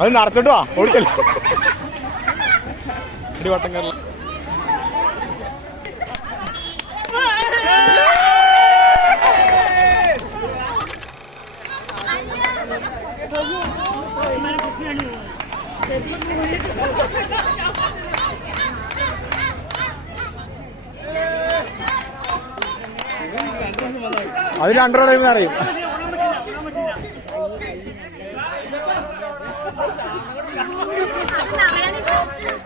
അത് നടത്തിട്ട് വാ ഓടിക്കല്ലേ ഒരു വട്ടം കയറില്ല അത് രണ്ടര ടൈമിൽ അറിയും.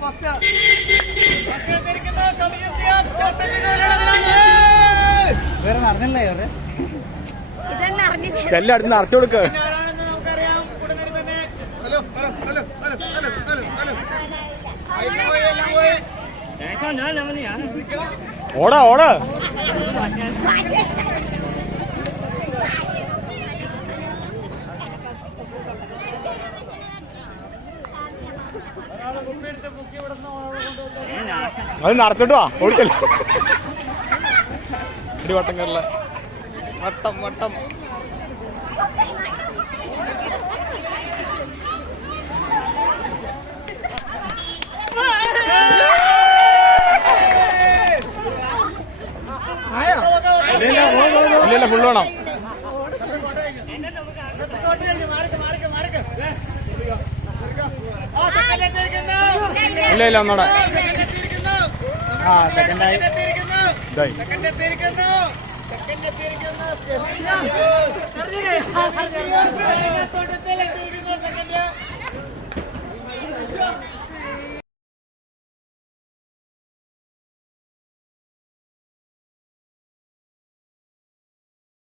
ഫസ്റ്റേ വേറെ നടന്നില്ലേ അവർ ചെല്ലം അടുത്ത് നിറച്ചു കൊടുക്ക്. Hello hello hello hello hello hello hello ഓടാ ഓടാ. അത് നടത്തിട്ട് വാ ഓടിക്കല്ലേ. ഒരു വട്ടം വട്ടം. വട്ടം ഇല്ല ഇല്ല ഫുള്ള് വേണം. ഇല്ല ഇല്ല ഒന്നോടെ. ആ സെക്കൻഡായി ഇതായി. സെക്കൻഡ്